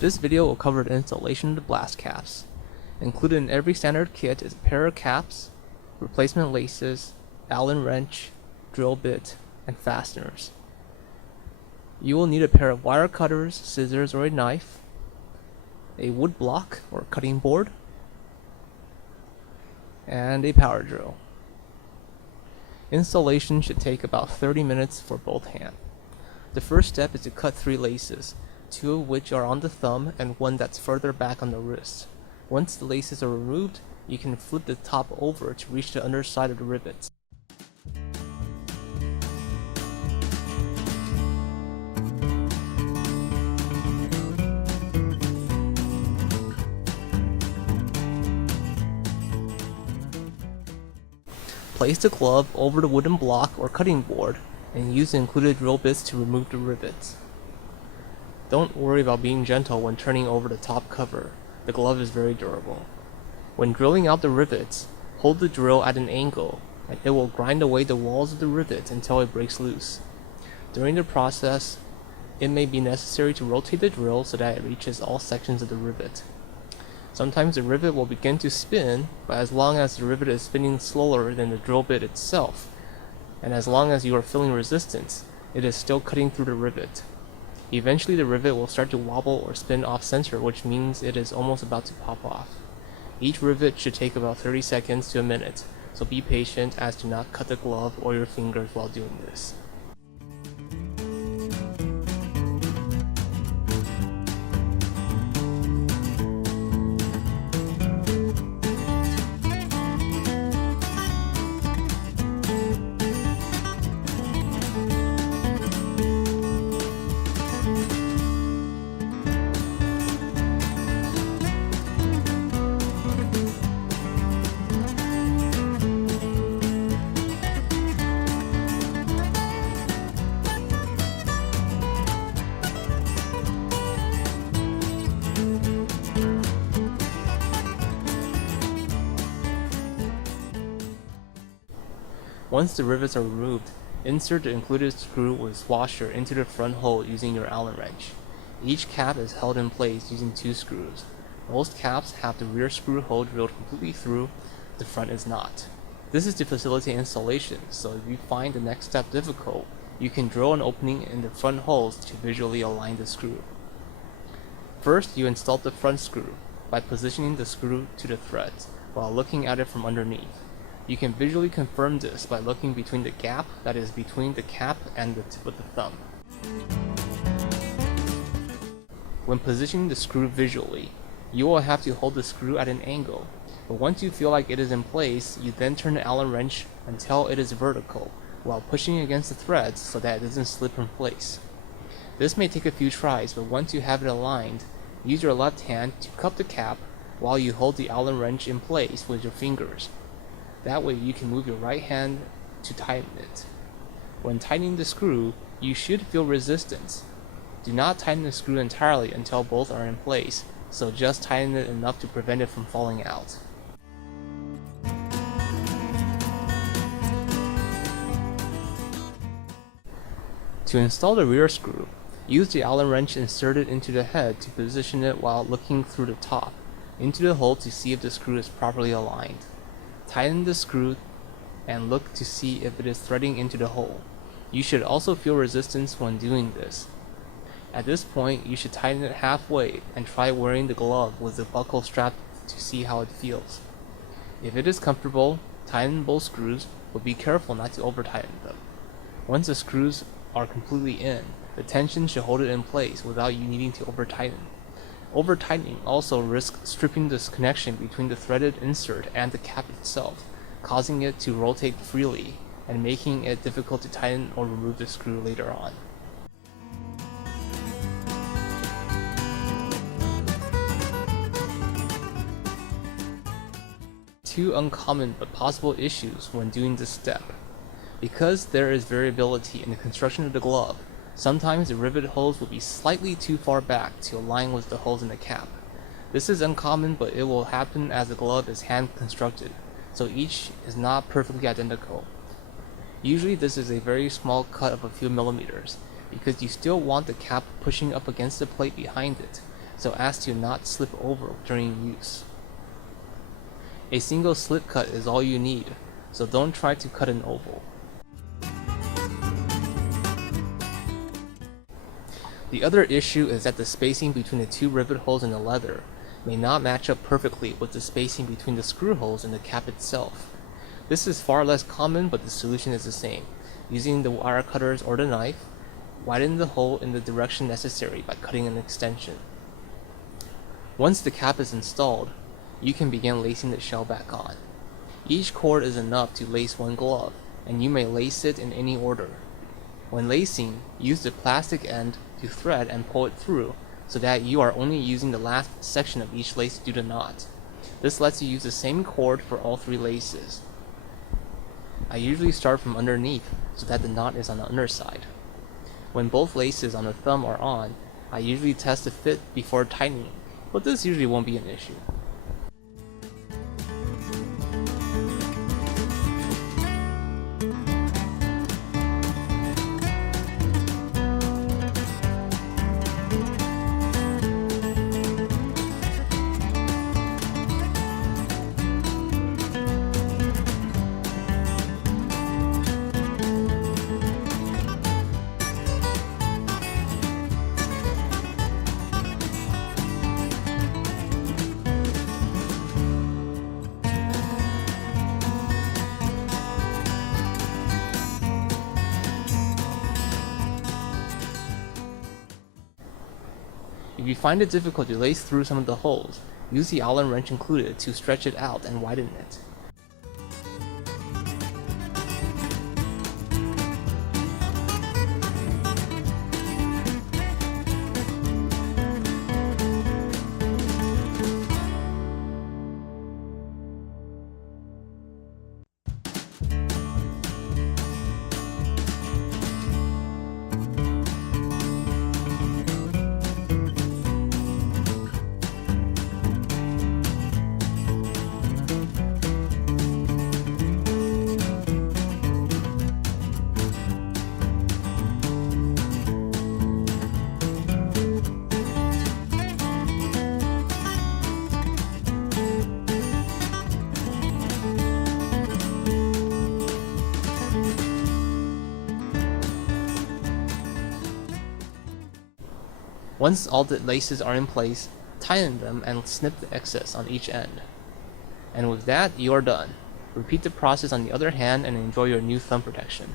This video will cover the installation of the blast caps. Included in every standard kit is a pair of caps, replacement laces, Allen wrench, drill bit, and fasteners. You will need a pair of wire cutters, scissors, or a knife, a wood block or cutting board, and a power drill. Installation should take about 30 minutes for both hands. The first step is to cut 3 laces, 2 of which are on the thumb and 1 that's further back on the wrist. Once the laces are removed, you can flip the top over to reach the underside of the rivets. Place the glove over the wooden block or cutting board and use the included drill bits to remove the rivets. Don't worry about being gentle when turning over the top cover. The glove is very durable. When drilling out the rivets, hold the drill at an angle and it will grind away the walls of the rivet until it breaks loose. During the process, it may be necessary to rotate the drill so that it reaches all sections of the rivet. Sometimes the rivet will begin to spin, but as long as the rivet is spinning slower than the drill bit itself, and as long as you are feeling resistance, it is still cutting through the rivet. Eventually the rivet will start to wobble or spin off center, which means it is almost about to pop off. Each rivet should take about 30 seconds to a minute, so be patient as to not cut the glove or your fingers while doing this. Once the rivets are removed, insert the included screw with washer into the front hole using your Allen wrench. Each cap is held in place using 2 screws. Most caps have the rear screw hole drilled completely through, the front is not. This is to facilitate installation, so if you find the next step difficult, you can drill an opening in the front holes to visually align the screw. First, you install the front screw by positioning the screw to the threads while looking at it from underneath. You can visually confirm this by looking between the gap that is between the cap and the tip of the thumb. When positioning the screw visually, you will have to hold the screw at an angle, but once you feel like it is in place, you then turn the Allen wrench until it is vertical, while pushing against the threads so that it doesn't slip from place. This may take a few tries, but once you have it aligned, use your left hand to cup the cap while you hold the Allen wrench in place with your fingers. That way you can move your right hand to tighten it. When tightening the screw, you should feel resistance. Do not tighten the screw entirely until both are in place, so just tighten it enough to prevent it from falling out. To install the rear screw, use the Allen wrench inserted into the head to position it while looking through the top into the hole to see if the screw is properly aligned. Tighten the screw and look to see if it is threading into the hole. You should also feel resistance when doing this. At this point, you should tighten it halfway and try wearing the glove with the buckle strap to see how it feels. If it is comfortable, tighten both screws, but be careful not to over-tighten them. Once the screws are completely in, the tension should hold it in place without you needing to over-tighten. Over-tightening also risks stripping this connection between the threaded insert and the cap itself, causing it to rotate freely and making it difficult to tighten or remove the screw later on. Two uncommon but possible issues when doing this step. Because there is variability in the construction of the glove, sometimes the rivet holes will be slightly too far back to align with the holes in the cap. This is uncommon, but it will happen as the glove is hand constructed, so each is not perfectly identical. Usually this is a very small cut of a few millimeters, because you still want the cap pushing up against the plate behind it, so as to not slip over during use. A single slip cut is all you need, so don't try to cut an oval. The other issue is that the spacing between the two rivet holes in the leather may not match up perfectly with the spacing between the screw holes in the cap itself. This is far less common, but the solution is the same. Using the wire cutters or the knife, widen the hole in the direction necessary by cutting an extension. Once the cap is installed, you can begin lacing the shell back on. Each cord is enough to lace one glove, and you may lace it in any order. When lacing, use the plastic end to thread and pull it through so that you are only using the last section of each lace to do the knot. This lets you use the same cord for all 3 laces. I usually start from underneath so that the knot is on the underside. When both laces on the thumb are on, I usually test the fit before tightening, but this usually won't be an issue. If you find it difficult to lace through some of the holes, use the Allen wrench included to stretch it out and widen it. Once all the laces are in place, tighten them and snip the excess on each end. And with that, you are done. Repeat the process on the other hand and enjoy your new thumb protection.